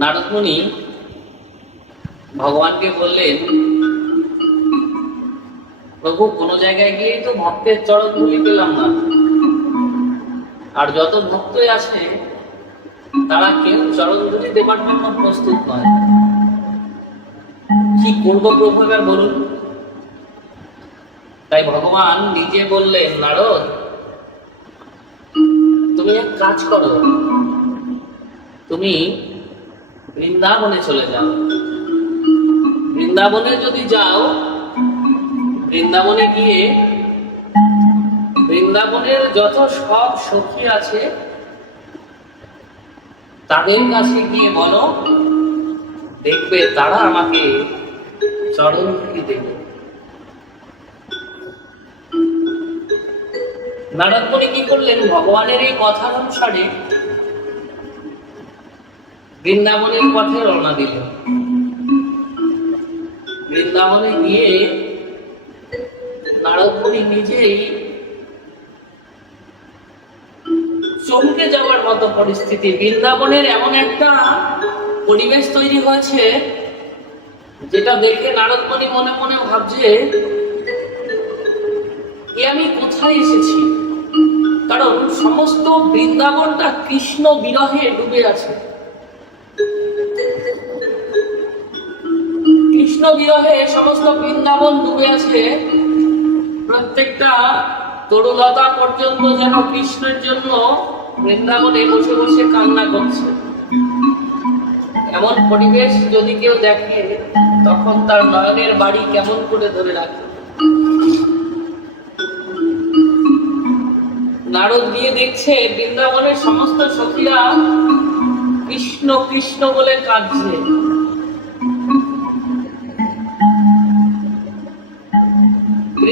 নারদমুনি ভগবানকে বললেন, প্রভু, কোন জায়গায় গিয়েই তো ভক্তের চরণ ধুলি পেলাম না। আর যত ভক্তই আছে তারা কেউ চরণ ধুলি দেবার জন্য প্রস্তুত নয়। কি করব প্রভু এবার বলুন? তাই ভগবান নিজে বললেন, নারদ, তুমি এক কাজ করো। তুমি বৃন্দাবনে চলে যাও। বৃন্দাবনে যদি যাও, বৃন্দাবনে গিয়ে বৃন্দাবনের যত সব সখী আছে, তাদের কাছে গিয়ে বলো, দেখবে তারা আমাকে চরণ ধুলি দেবে। নারদ মুনি কি করলেন? ভগবানের এই কথা অনুসারে বৃন্দাবনের পথে রওনা দিলেন বৃন্দাবনে গিয়ে নারদ মুনি নিজেই চমকে যাওয়ার মতো পরিস্থিতি। বৃন্দাবনের এমন একটা পরিবেশ তৈরি হয়েছে, যেটা দেখে নারদ মুনি মনে মনে ভাবছে এ আমি কোথায় এসেছি? কারণ সমস্ত বৃন্দাবনটা কৃষ্ণ বিরহে ডুবে আছে। কৃষ্ণ বিরহে সমস্ত বৃন্দাবন ডুবে আছে। প্রত্যেকটা তরুলতা পর্যন্ত যেন কৃষ্ণের জন্য বৃন্দাবনে বসে বসে কান্না করছে। এমন পরিবেশ যদি কেউ দেখে, তখন তার নয়নের বাড়ি কেমন করে ধরে রাখে? নারদ গিয়ে দেখছে, বৃন্দাবনের সমস্ত সখীরা কৃষ্ণ কৃষ্ণ বলে কাঁদছে।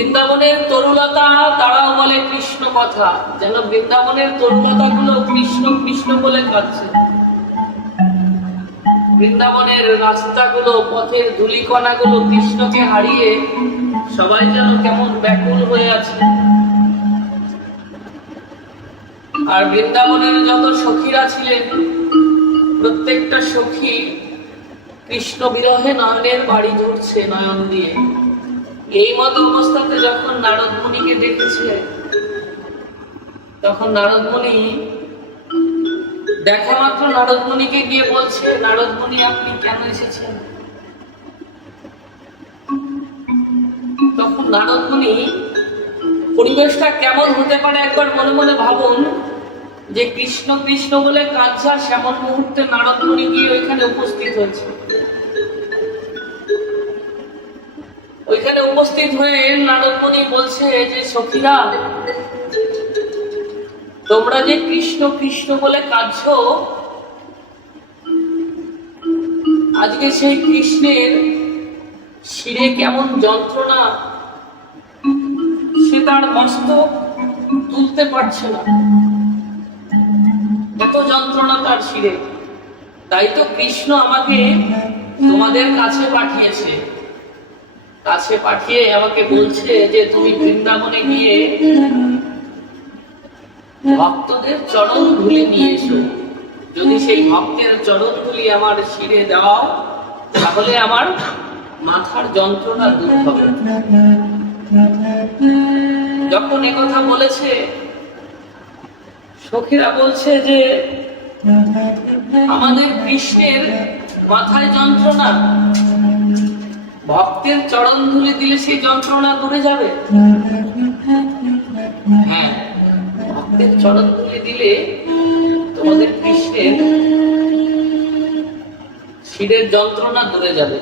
বৃন্দাবনের তরুলতা, তারাও বলে কৃষ্ণ কথা। যেন বৃন্দাবনের তরুলতা গুলো কৃষ্ণ কৃষ্ণ বলে কাঁদছে। বৃন্দাবনের রাস্তাগুলো, পথের ধুলিকণাগুলো কৃষ্ণকে হারিয়ে সবাই যেন কেমন ব্যাকুল হয়ে আছে। আর বৃন্দাবনের যত সখীরা ছিলেন, প্রত্যেকটা সখী কৃষ্ণ বিরহে নয়নের বাড়ি ধরছে নয়ন দিয়ে। এই মত অবস্থাতে যখন নারদ মুনিকে দেখেছে তখন নারদ মুনি দেখা মাত্র নারদ মুনিকে গিয়ে বলছে নারদ মুনি আপনি কেন এসেছেন? তখন নারদ মুনি পরিবেশটা কেমন হতে পারে একবার মনে মনে ভাবুন যে কৃষ্ণ কৃষ্ণ বলে কাঁদছা সেমন মুহূর্তে নারদ মুনি গিয়ে ওইখানে উপস্থিত হয়েছে। ওইখানে উপস্থিত হয়ে নারদ মুনি বলছে যে, সখীরা, তোমরা যে কৃষ্ণ কৃষ্ণ বলে কাঁদছো, আজকে সেই কৃষ্ণের শিরে কেমন যন্ত্রণা, সে তার মস্তক তুলতে পারছে না। এত যন্ত্রণা তার শিরে। তাই তো কৃষ্ণ আমাকে তোমাদের কাছে পাঠিয়েছে। কাছে পাঠিয়ে আমাকে বলছে যে তুমি বৃন্দাবনে গিয়ে ভক্তদের চরণ ধুলি নিয়ে এসো। যদি সেই ভক্তের চরণ ধুলি আমার শিরে দাও, তাহলে আমার মাথার যন্ত্রণা দূর হবে। যখন কথা বলেছে, সখীরা বলছে যে, আমাদের কৃষ্ণের মাথায় যন্ত্রণা ভক্তের চরণ ধুলি দিলে সেই যন্ত্রণা দূরে যাবে? হ্যাঁ ভক্তের চরণ ধুলি দিলে তোমাদের কৃষ্ণের শিরের যন্ত্রণা দূরে যাবে।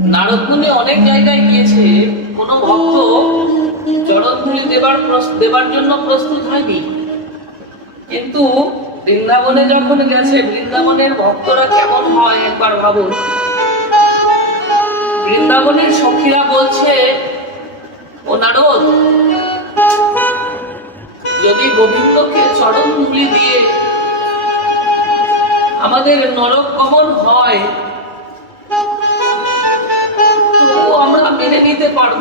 নারদমুনি অনেক জায়গায় গিয়েছে, কোনো ভক্ত চরণধুলি দেবার প্রস- দেবার জন্য প্রস্তুত হয়নি। কিন্তু বৃন্দাবনে যখন গেছে, বৃন্দাবনের ভক্তরা কেমন হয় একবার ভাবুন। বৃন্দাবনের সখীরা বলছে, ও নারদ, যদি গোবিন্দকে চরণ ধুলি দিয়ে আমাদের নরক কমন হয় তো আমরা মেনে নিতে পারব।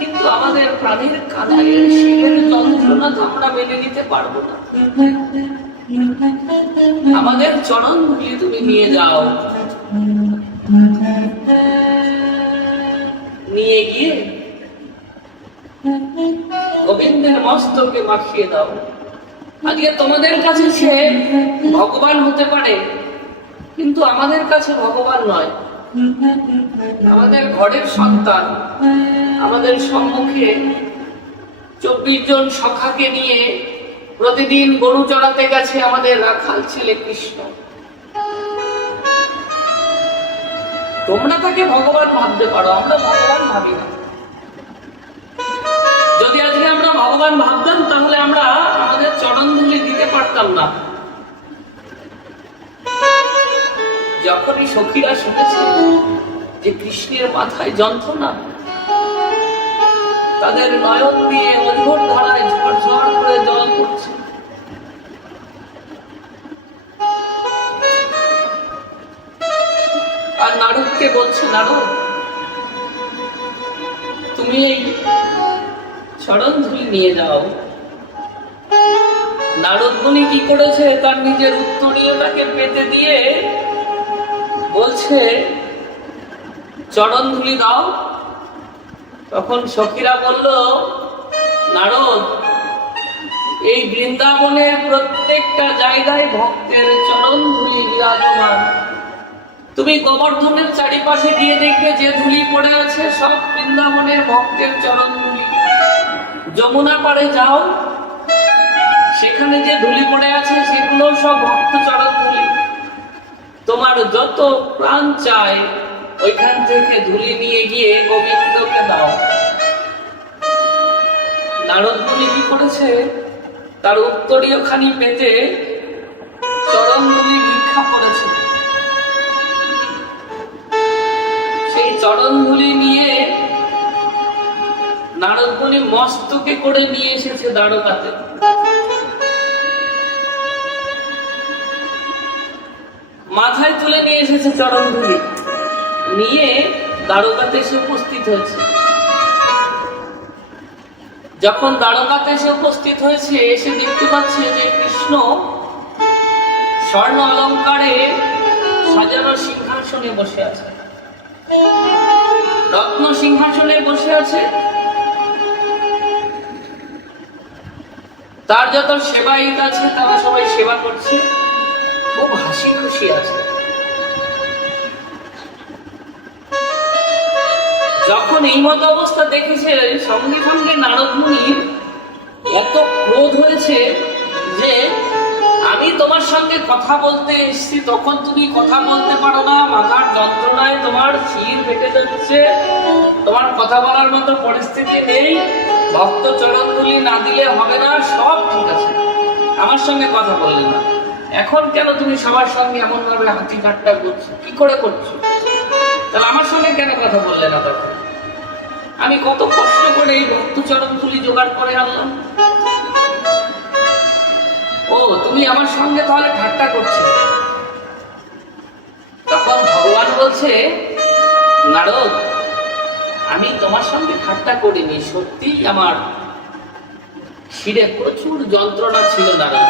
কিন্তু আমাদের প্রাণীর কাঁধারের শিরের যন্ত্রণা তো আমরা মেনে নিতে পারব না। আমাদের চরণ ধুলি তুমি নিয়ে যাও। নিয়ে গিয়ে গোবিন্দের মস্তকে মাখিয়ে দাও। আজকে তোমাদের কাছে সে ভগবান হতে পারে, কিন্তু আমাদের কাছে ভগবান নয়। আমাদের ঘরের সন্তান, আমাদের সম্মুখে চব্বিশ জন সখাকে নিয়ে প্রতিদিন গরু চড়াতে গেছে আমাদের রাখাল ছেলে কৃষ্ণ। তোমরা তাকে ভগবান ভাবতে পারো, আমরা ভগবান ভাবি না। যদি আজকে আমরা ভগবান ভাবতাম, তাহলে আমরা আমাদের চরণ ধুলি দিতে পারতাম না। যখনই সখীরা শুনেছে যে কৃষ্ণের মাথায় যন্ত্রণা তাদের নয়ন দিয়ে অঝোর ধারায় ঝড় করে জল পড়ছে। আর নারদকে বলছে, নারদ, তুমি এই চরণ ধুলি নিয়ে যাও। নারদ মুনি কি করেছে? তার নিজের উত্তরীয়টাকে পেতে দিয়ে বলছে, চরণ ধুলি দাও। তখন সখীরা বলল, নারদ, এই বৃন্দাবনের প্রত্যেকটা জায়গায় ভক্তের চরণ ধুলি বিরাজমান তুমি গোবর্ধনের চারিপাশে গিয়ে দেখবে যে ধুলি পড়ে আছে, সব বৃন্দাবনের ভক্তের চরণ ধুলি। যমুনা পাড়ে যাও, সেখানে যে ধুলি পড়ে আছে সেগুলো সব ভক্ত চরণ ধুলি। তোমার যত প্রাণ চায় ওইখান থেকে ধুলি নিয়ে গিয়ে গোবিন্দকে দাও। নারদ মুনি কি করেছে? তার উত্তরীয় খানি পেতে চরণ ধুলি ভিক্ষা করেছে। সেই চরণ ধুলি নিয়ে নারদ মুনি মস্তকে করে নিয়ে এসেছে দ্বারকাতে। মাথায় তুলে নিয়ে এসেছে চরণ ধুলি নিয়ে দ্বারকাতে এসে উপস্থিত হয়েছে। যখন দ্বারকাতে এসে উপস্থিত হয়েছে, এসে দেখতে পাচ্ছে যে কৃষ্ণ স্বর্ণ অলঙ্কারে সাজানো সিংহাসনে বসে আছে। রত্ন সিংহাসনে বসে আছে। তার যত সেবায়িত আছে, তারা সবাই সেবা করছে। খুব হাসি খুশি আছে। এই মতো অবস্থা দেখেছে সঙ্গে সঙ্গে নারদ মুনির এত ক্রোধ হয়েছে যে আমি তোমার সঙ্গে কথা বলতে এসেছি, তখন তুমি কথা বলতে পারো না, মাথার যন্ত্রণায় তোমার শির ফেটে যাচ্ছে, তোমার কথা বলার মতো পরিস্থিতি নেই, ভক্ত চরণগুলি না দিলে হবে না, সব ঠিক আছে। আমার সঙ্গে কথা বললে না। এখন কেন তুমি সবার সঙ্গে এমন ভাবে হাতি ঠাট্টা করছ? কি করে করছ? তাহলে আমার সঙ্গে কেন কথা বললে না তখন? আমি কত কষ্ট করে এই ভক্ত চরণ তুলি জোগাড় করে আনলাম। ও, তুমি আমার সঙ্গে তাহলে ঠাট্টা করছ। তখন ভগবান বলছে, নারদ, আমি তোমার সঙ্গে ঠাট্টা করিনি সত্যি আমার শিরে প্রচুর যন্ত্রণা ছিল, নারদ।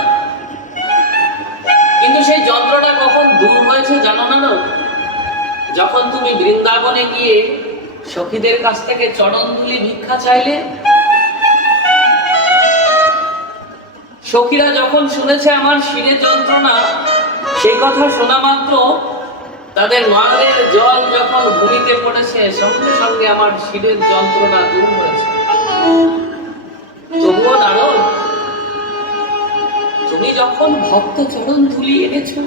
কিন্তু সেই যন্ত্রণা কখন দূর হয়েছে জানো, নারদ? যখন তুমি বৃন্দাবনে গিয়ে সখীদের কাছ থেকে চরণ ধুলি ভিক্ষা চাইলে? সখীরা যখন শুনেছে আমার শিরে যন্ত্রণা সেই কথা শোনা মাত্র তাদের নয়নের জল যখন ভূমিতে পড়েছে, সঙ্গে সঙ্গে আমার শিরের যন্ত্রণা দূর হয়েছে। তবুও নারদ, তুমি যখন ভক্ত চরণ ধুলি এনেছো,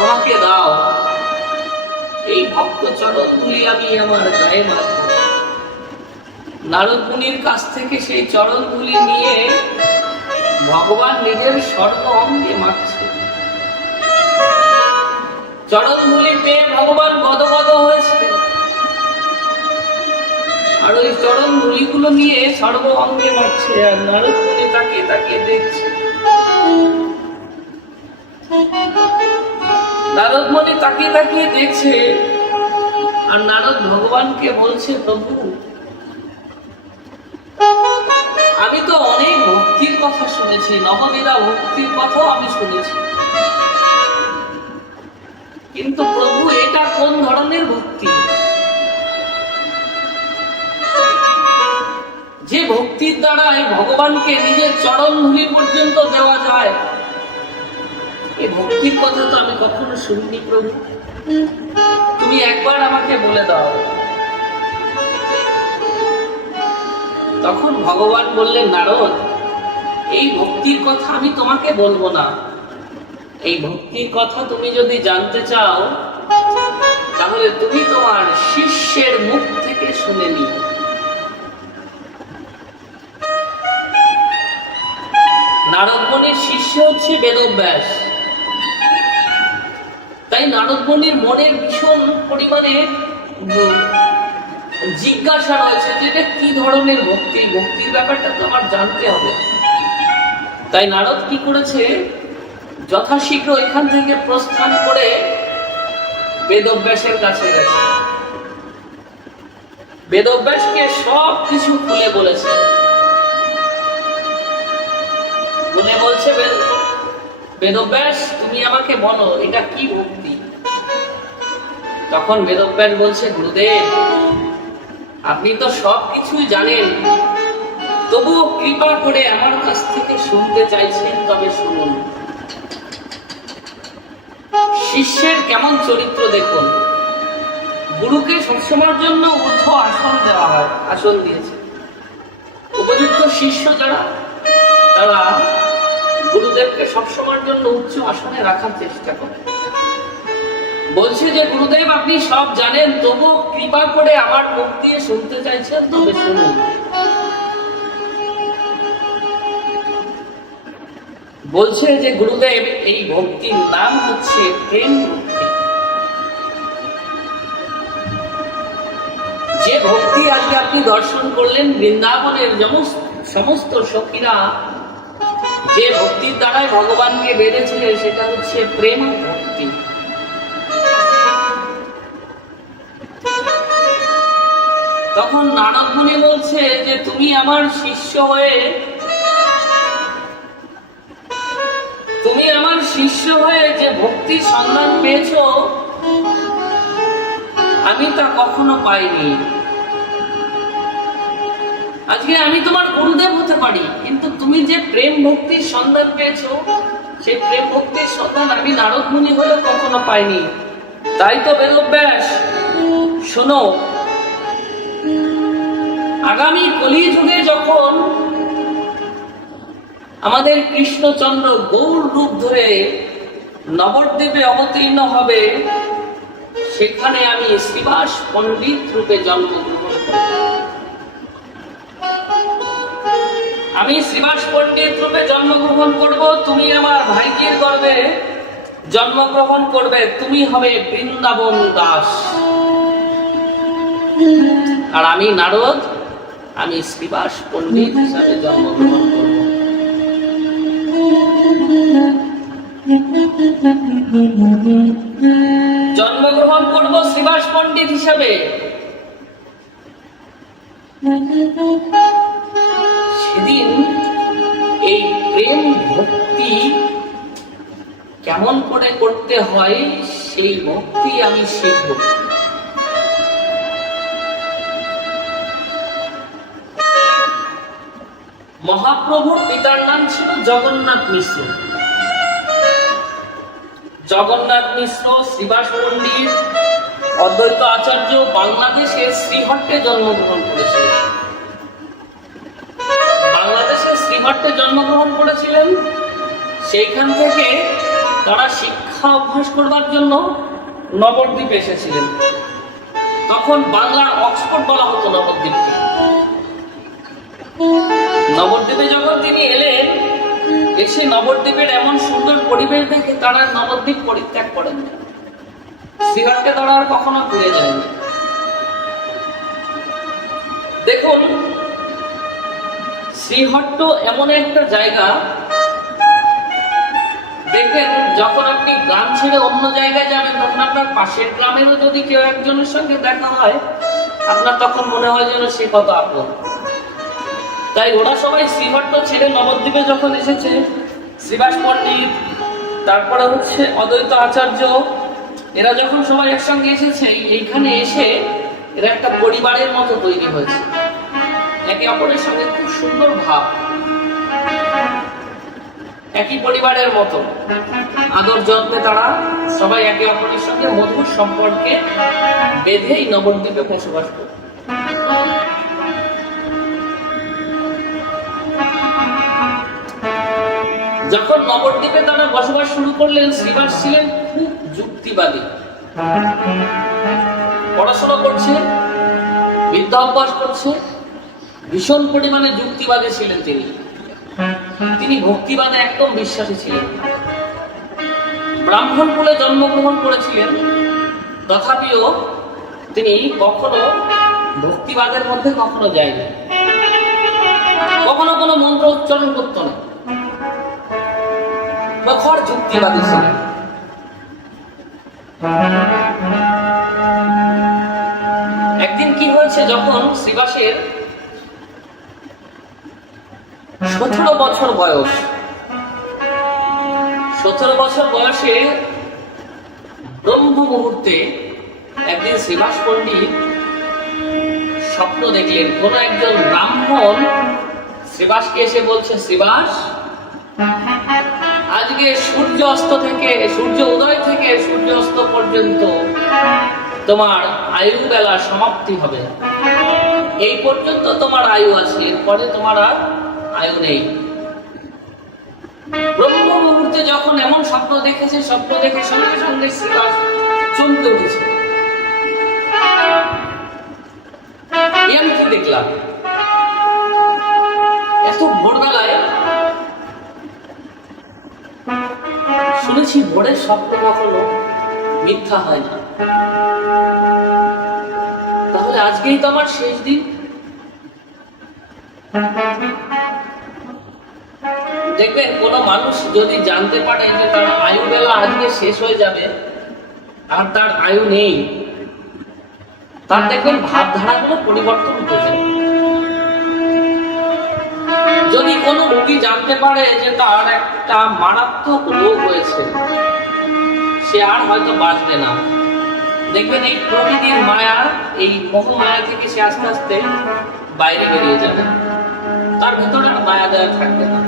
আমাকে ভক্ত চরণ ধুলি আমি আমার গায়ে নারদ মুনির কাছ থেকে সেই চরণ ধুলি নিয়ে ভগবান নিজের স্বর্ণ অঙ্গে মাখছে। চরণ ধুলি পেয়ে ভগবান গদগদ হয়েছে। আর ওই চরণ ধুলিগুলো নিয়ে সর্ব অঙ্গে মাখছে আর নারদ মুনি তাকে তাকে দেখছে। নারদ মুনি তাকিয়ে তাকিয়ে দেখছে আর নারদ ভগবানকে বলছে, প্রভু, আমি তো অনেক ভক্তির কথা শুনেছি, নবমীরা ভক্তির কথাও আমি শুনেছি। কিন্তু প্রভু, এটা কোন ধরনের ভক্তি? যে ভক্তির দ্বারাই ভগবানকে নিজের চরণ ধুলি পর্যন্ত দেওয়া যায়, এই ভক্তির কথা তো আমি কখনো শুনিনি প্রভু। তুমি একবার আমাকে বলে দাও। তখন ভগবান বললেন, নারদ, এই ভক্তির কথা আমি তোমাকে বলব না। এই ভক্তির কথা তুমি যদি জানতে চাও, তাহলে তুমি তোমার শিষ্যের মুখ থেকে শুনে নিও। নারদমণির শিষ্য হচ্ছে বেদব্যাস। তাই নারদমণির মনের ভীষণ পরিমাণে জিজ্ঞাসা রয়েছে যে এটা কি ধরনের ভক্তি ভক্তির ব্যাপারটা তো আমার জানতে হবে। তাই নারদ কি করেছে? যথাশীঘ্র এখান থেকে প্রস্থান করে বেদব্যাসের কাছে গেছে। বেদব্যাসকে সব কিছু খুলে বলেছে। মনে বলছে বেদ- বেদব্যাস তুমি আমাকে বলো, এটা কি ভক্তি? তখন বেদব্যাস বলছে, গুরুদেব, আপনি তো সব কিছুই জানেন। তবুও কৃপা করে আমার কাছ থেকে শুনতে চাইছেন, তবে শুনুন। শিষ্যের কেমন চরিত্র দেখুন। গুরুকে সবসময়ের জন্য ঊর্ধ্ব আসন দেওয়া হয়, আসন দিয়েছে। উপযুক্ত শিষ্য যারা, তারা গুরুদেবকে সবসময়ের জন্য উচ্চ আসনে রাখার চেষ্টা করে। বলছে যে গুরুদেব, আপনি সব জানেন তবু কৃপা করে আমার মুখ দিয়ে শুনতে চাইছেন, তবে বলছে যে গুরুদেব, এই ভক্তির নাম হচ্ছে প্রেম যে ভক্তি আজকে আপনি দর্শন করলেন, বৃন্দাবনের সমস্ত সখীরা, যে ভক্তির দ্বারাই ভগবানকে বেঁধেছিলেন, সেটা হচ্ছে প্রেম ভক্তি। তখন নারদ মুনি বলছে যে, তুমি আমার শিষ্য হয়ে, তুমি আমার শিষ্য হয়ে যে ভক্তির সন্ধান পেয়েছ, আমি তা কখনো পাইনি। আজকে আমি তোমার গুরুদেব হতে পারি, কিন্তু তুমি যে প্রেম ভক্তির সন্ধান পেয়েছ, সেই প্রেম ভক্তির সন্ধান আমি নারদ মুনি হলে কখনো পাইনি। তাই তো বেদব্যাস, শোনো আগামী কলি যুগে যখন আমাদের কৃষ্ণচন্দ্র গৌর রূপ ধরে নবদ্বীপে অবতীর্ণ হবে, সেখানে আমি শ্রীবাস পণ্ডিত রূপে জন্মগ্রহণ। আমি শ্রীবাস পণ্ডিত রূপে জন্মগ্রহণ করব, তুমি আমার ভাইজির গর্বে জন্মগ্রহণ করবে, তুমি হবে বৃন্দাবন দাস আর আমি নারদ আমি শ্রীবাস পণ্ডিত হিসাবে জন্মগ্রহণ জন্মগ্রহণ করব শ্রীবাস পণ্ডিত হিসাবে। সেদিন এই প্রেম ভক্তি কেমন করে করতে হয়, সেই ভক্তি আমি শিখব। মহাপ্রভুর পিতার নাম ছিল জগন্নাথ মিশ্র। জগন্নাথ মিশ্র, শ্রীবাস পণ্ডিত, অদ্বৈত আচার্য বাংলাদেশের শ্রীহট্টে জন্মগ্রহণ করেছিলেন। বাংলাদেশের শ্রীহট্টে জন্মগ্রহণ করেছিলেন, সেইখান থেকে তারা শিক্ষা অভ্যাস করবার জন্য নবদ্বীপ এসেছিলেন। তখন বাংলার অক্সফোর্ড বলা হতো নবদ্বীপকে। নবদ্বীপে যখন তিনি এলেন, এসে নবদ্বীপের এমন সুন্দর পরিবেশ দেখে তারা নবদ্বীপ পরিত্যাগ করেন। শ্রীহট্টে তারা আর কখনো ফিরে যায়নি। দেখুন, শ্রীহট্ট এমন একটা জায়গা, দেখবেন যখন আপনি গ্রাম ছেড়ে অন্য জায়গায় যাবেন, তখন আপনার পাশের গ্রামেরও যদি কেউ একজনের সঙ্গে দেখা হয়, আপনার তখন মনে হয় যেন সে কত আপন। তাই ওরা সবাই শ্রীভট্ট ছেড়ে নবদ্বীপে যখন এসেছে। শ্রীবাস পণ্ডিত, তারপরে হচ্ছে অদ্বৈত আচার্য, এরা যখন সবাই একসঙ্গে এসেছে, এইখানে এসে এরা একটা পরিবারের মতো তৈরি হয়েছে। একে অপরের সঙ্গে খুব সুন্দর ভাব। একই পরিবারের মতো। আদর যত্নে তারা সবাই একে অপরের সঙ্গে মধুর সম্পর্কে বেঁধেই নবদ্বীপে বসবাস করে যখন নবদ্বীপে তারা বসবাস শুরু করলেন, শ্রীবাস ছিলেন খুব যুক্তিবাদী। পড়াশোনা করছে, বিদ্যা অভ্যাস করছে, ভীষণ পরিমাণে যুক্তিবাদী ছিলেন তিনি। তিনি ভক্তিবাদে একদম বিশ্বাসী ছিলেন। ব্রাহ্মণ কুলে জন্মগ্রহণ করেছিলেন। তথাপিও তিনি কখনো ভক্তিবাদের মধ্যে কখনো যায়নি। কখনো কোনো মন্ত্র উচ্চারণ করত না। প্রখর যুক্তিবাদী ছিলেন একদিন কি হয়েছে যখন শ্রীবাসের সতেরো বছর বয়স? সতেরো বছর বয়সে ব্রহ্ম মুহূর্তে একদিন শ্রীবাস পণ্ডিত স্বপ্ন দেখলেন, কোন একজন ব্রাহ্মণ শ্রীবাসকে এসে বলছে, শ্রীবাস আজকে সূর্য অস্ত থেকে, সূর্য উদয় থেকে সূর্য অস্ত পর্যন্ত তোমার আয়ু বেলা সমাপ্তি হবে। এই পর্যন্ত তোমার আয়ু আছে, এরপরে তোমার আর আয়ু নেই। ব্রহ্ম মুহূর্তে যখন এমন স্বপ্ন দেখেছে, স্বপ্ন দেখে সঙ্গে সঙ্গে শ্রীবাস চমকে উঠেছে। আমি কি দেখলাম? এত ভোরবেলায় শুনেছি ভোরের স্বপ্ন কখনো মিথ্যা হয় না। তাহলে আজকেই তো আমার শেষ দিন। দেখবেন কোন মানুষ যদি জানতে পারে যে তার আয়ু বেলা আজকে শেষ হয়ে যাবে, আর তার আয়ু নেই, তার দেখবেন ভাবধারাগুলো পরিবর্তন হতে যায় যদি কোনো রোগী জানতে পারে যে তার একটা মারাত্মক রোগ হয়েছে, সে আর হয়তো বাঁচবে না। দেখবেন এই প্রকৃতির মায়া, এই মোহ মায়া থেকে সে আস্তে আস্তে বাইরে বেরিয়ে যাবে। তার ভেতরে মায়া দেওয়া থাকবে না।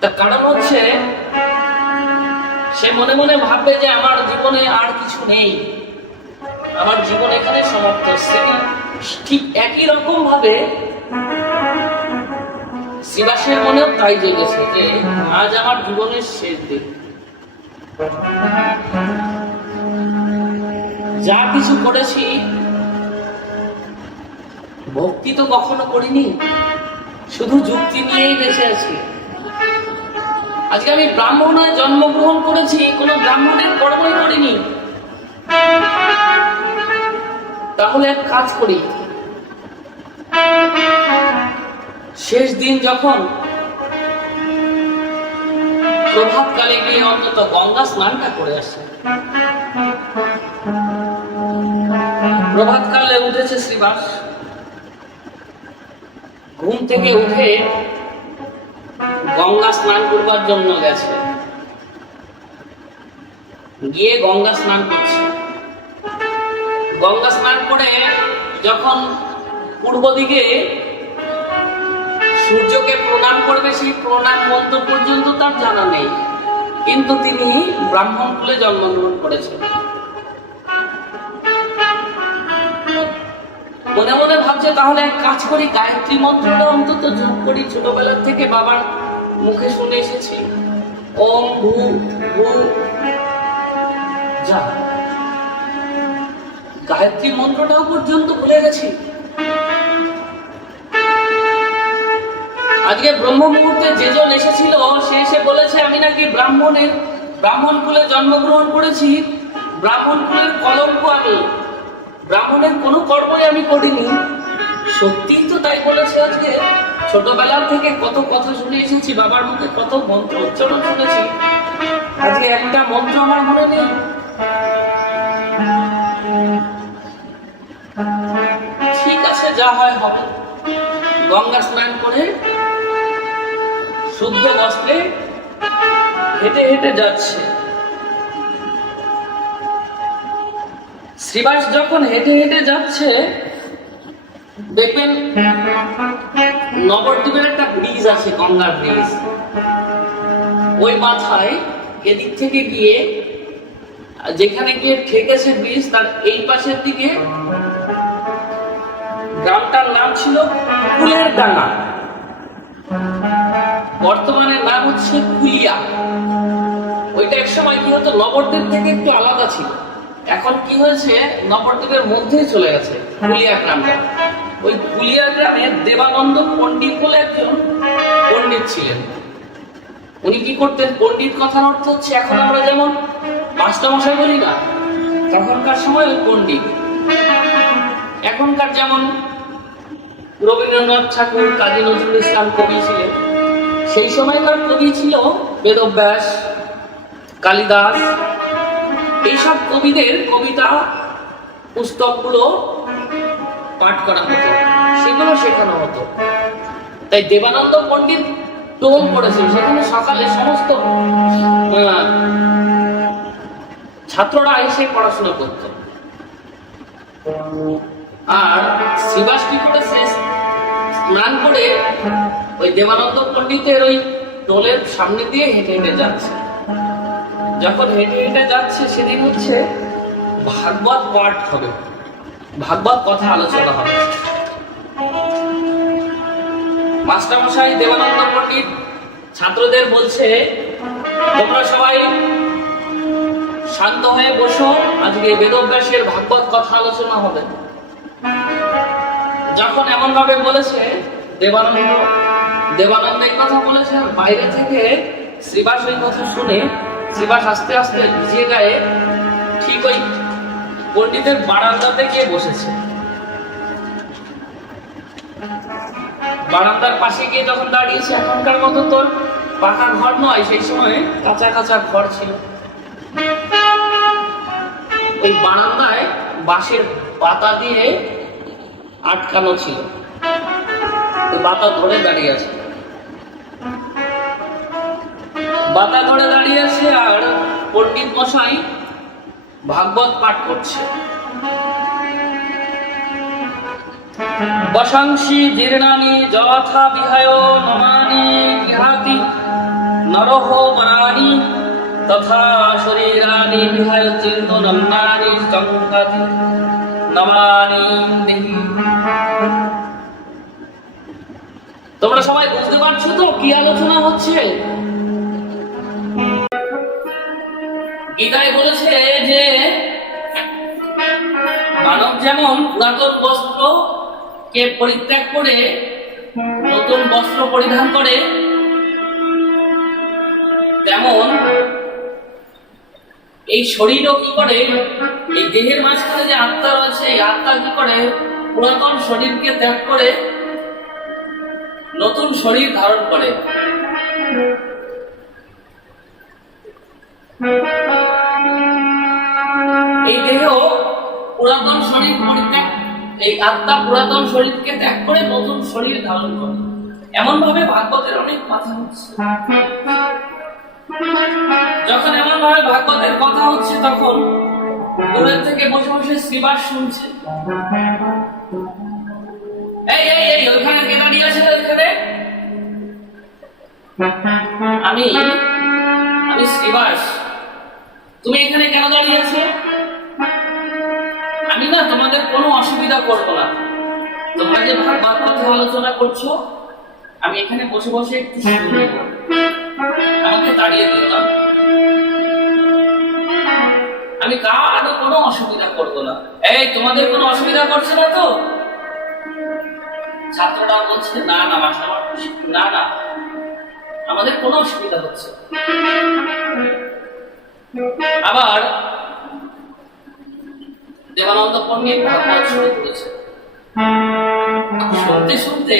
তার কারণ হচ্ছে, সে মনে মনে ভাববে যে আমার জীবনে আর কিছু নেই। আমার জীবন এখানে সমাপ্ত সেটি ঠিক একই রকম ভাবে শিবাসের মনেও তাই জেগেছে যে আজ আমার জীবনের শেষ দিন। যা কিছু করেছি, ভক্তি তো কখনো করিনি, শুধু যুক্তি নিয়েই বেঁচে আছি। আজকে আমি ব্রাহ্মণে জন্মগ্রহণ করেছি, কোনো ব্রাহ্মণের কর্মই করিনি। তাহলে এক কাজ করি। শেষ দিন যখন প্রভাতকালে গিয়ে অন্তত গঙ্গা স্নানটা করে আসে। প্রভাতকালে উঠেছে শ্রীবাস। ঘুম থেকে উঠে গঙ্গা স্নান করবার জন্য গেছে। গিয়ে গঙ্গা স্নান করছে। গঙ্গা স্নান করে যখন পূর্ব দিকে সূর্যকে প্রণাম করবে, সেই প্রণাম মন্ত্র পর্যন্ত তার জানা নেই। কিন্তু তিনি ব্রাহ্মণ কুলে জন্মগ্রহণ করেছেন। মনে মনে ভাবছে, তাহলে এক কাজ করি, গায়ত্রী মন্ত্রটা অন্তত জপ করি। ছোটবেলা থেকে বাবার মুখে শুনে এসেছি। ওম ভূ ভূ, যা। গায়ত্রী মন্ত্রটাও পর্যন্ত ভুলে গেছি। আজকে ব্রহ্ম মুহূর্তে যেজন এসেছিল, সে এসে বলেছে, আমি নাকি ব্রাহ্মণের, ব্রাহ্মণ কুলে জন্মগ্রহণ করেছি, ব্রাহ্মণ কুলের কলঙ্ক আমি। ব্রাহ্মণের কোনো কর্মই আমি করিনি। সত্যিই তো তাই বলেছে আজকে। ছোটবেলা থেকে কত কথা শুনে এসেছি, বাবার মুখে কত মন্ত্র উচ্চারণ শুনেছি। আজকে একটা মন্ত্র আমার মনে নেই। যা হয় হবে। গঙ্গা স্নান করে শুদ্ধ বস্ত্রে হেঁটে হেঁটে যাচ্ছে। শ্রীবাস যখন হেঁটে হেঁটে যাচ্ছে, দেখবেন নবদ্বীপের একটা ব্রিজ আছে, গঙ্গার ব্রিজ। ওই মাথায় এদিক থেকে গিয়ে যেখানে গিয়ে ঠেকেছে ব্রিজ, তার এই পাশের দিকে গ্রামটার নাম ছিল ফুলের ডাঙ্গা। বর্তমানে নাম হচ্ছে কুলিয়া। ওইটা এক সময় কি হতো, নবদ্বীপ থেকে একটু আলাদা ছিল। এখন কি হয়েছে, নবদ্বীপের মধ্যেই চলে গেছে কুলিয়া গ্রামটা ওই কুলিয়া গ্রামে দেবানন্দ পণ্ডিত বলে একজন পণ্ডিত ছিলেন। উনি কি করতেন, পণ্ডিত কথার অর্থ হচ্ছে, এখন আমরা যেমন মাস্টারমশাই বলি না, তখনকার সময় ওই পণ্ডিত। এখনকার যেমন রবীন্দ্রনাথ ঠাকুর, কাজী নজরুল ইসলাম কবি ছিলেন, সেই সময়কার কবি ছিল বেদব্যাস, কালিদাস। এইসব কবিদের কবিতা, পুস্তকগুলো পাঠ করা হতো সেগুলো শেখানো হতো। তাই দেবানন্দ পণ্ডিত টোল করেছিল সেখানে সকালে সমস্ত ছাত্ররা এসে পড়াশোনা করত। আর শ্রীবাস কি করেছে স্নান করে ওই দেবানন্দ পণ্ডিতের ওই টোলের সামনে দিয়ে হেঁটে হেঁটে যাচ্ছে। যখন হেঁটে হেঁটে যাচ্ছে, সেদিন হচ্ছে ভাগবত পাঠ হবে। ভাগবত কথা আলোচনা হবে। মাস্টারমশাই, দেবানন্দ পণ্ডিত, ছাত্রদের বলছে, তোমরা সবাই শান্ত হয়ে বসো। আজকে বেদব্যাসের ভাগবত কথা আলোচনা হবে। যখন এমন ভাবে বলেছে, দেবানন্দ দেবানন্দ এই কথা বলেছে বাইরে থেকে শ্রীবাস ওই কথা শুনে শ্রীবাস আস্তে আস্তে ভিজে গায়ে ঠিক ওই পণ্ডিতের বারান্দাতে গিয়ে বসেছে। বারান্দার পাশে গিয়ে যখন দাঁড়িয়েছে, এখনকার মতো তোর পাকা ঘর নয়, সেই সময় কাঁচা কাঁচা ঘর ছিল। ওই বারান্দায় বাঁশের পাতা দিয়ে আটকানো ছিল। বাতা ধরে দাঁড়িয়ে আছে। বাতা ধরে দাঁড়িয়ে আছে আর পণ্ডিত মশাই ভাগবত পাঠ করছে। বশংসি জীর্ণানি যথা বিহায় নমানি গৃহাতি নরহ বনানি তথা শরীরানি বিহায় সংঘাতি নমানি দেহি তোমরা সবাই বুঝতে পারছ তো কি আলোচনা হচ্ছে? গীতায় বলেছে যে, মানব যেমন পুরাতন বস্ত্র কে পরিত্যাগ করে, নতুন বস্ত্র পরিধান করে, তেমন এই শরীরও কি করে? এই দেহের মাঝখানে যে আত্মা রয়েছে এই আত্মা কি করে? পুরাতন শরীরকে ত্যাগ করে নতুন শরীর ধারণ করে। এই দেহ পুরাতন শরীর পরিত্যাগ, এই আত্মা পুরাতন শরীরকে ত্যাগ করে নতুন শরীর ধারণ করে। এমন ভাবে ভাগবতের অনেক কথা হচ্ছে। যখন এমন ভাবে ভাগবতের কথা হচ্ছে তখন দূরের থেকে বসে বসে শ্রীবাস শুনছে। এই এই এই, ওইখানে কে দাঁড়িয়ে আছে রে ওইখানে? আমি আমি শ্রীবাস। তুমি এখানে কেন দাঁড়িয়ে আছো? আমি না তোমাদের কোনো অসুবিধা করব না। তোমরা যে কথা আলোচনা করছ, আমি এখানে বসে বসে একটু শুনব। আমাকে তাড়িয়ে দিও না। আমি কারও কোনো অসুবিধা করব না। এই, তোমাদের কোনো অসুবিধা করছে না তো? ছাত্ররা বলছে, না না, মাস্টার না না, আমাদের কোনো অসুবিধা হচ্ছে আবার দেবানন্দ পণ্ডিত ভাগবত শুরু করেছে শুনতে শুনতে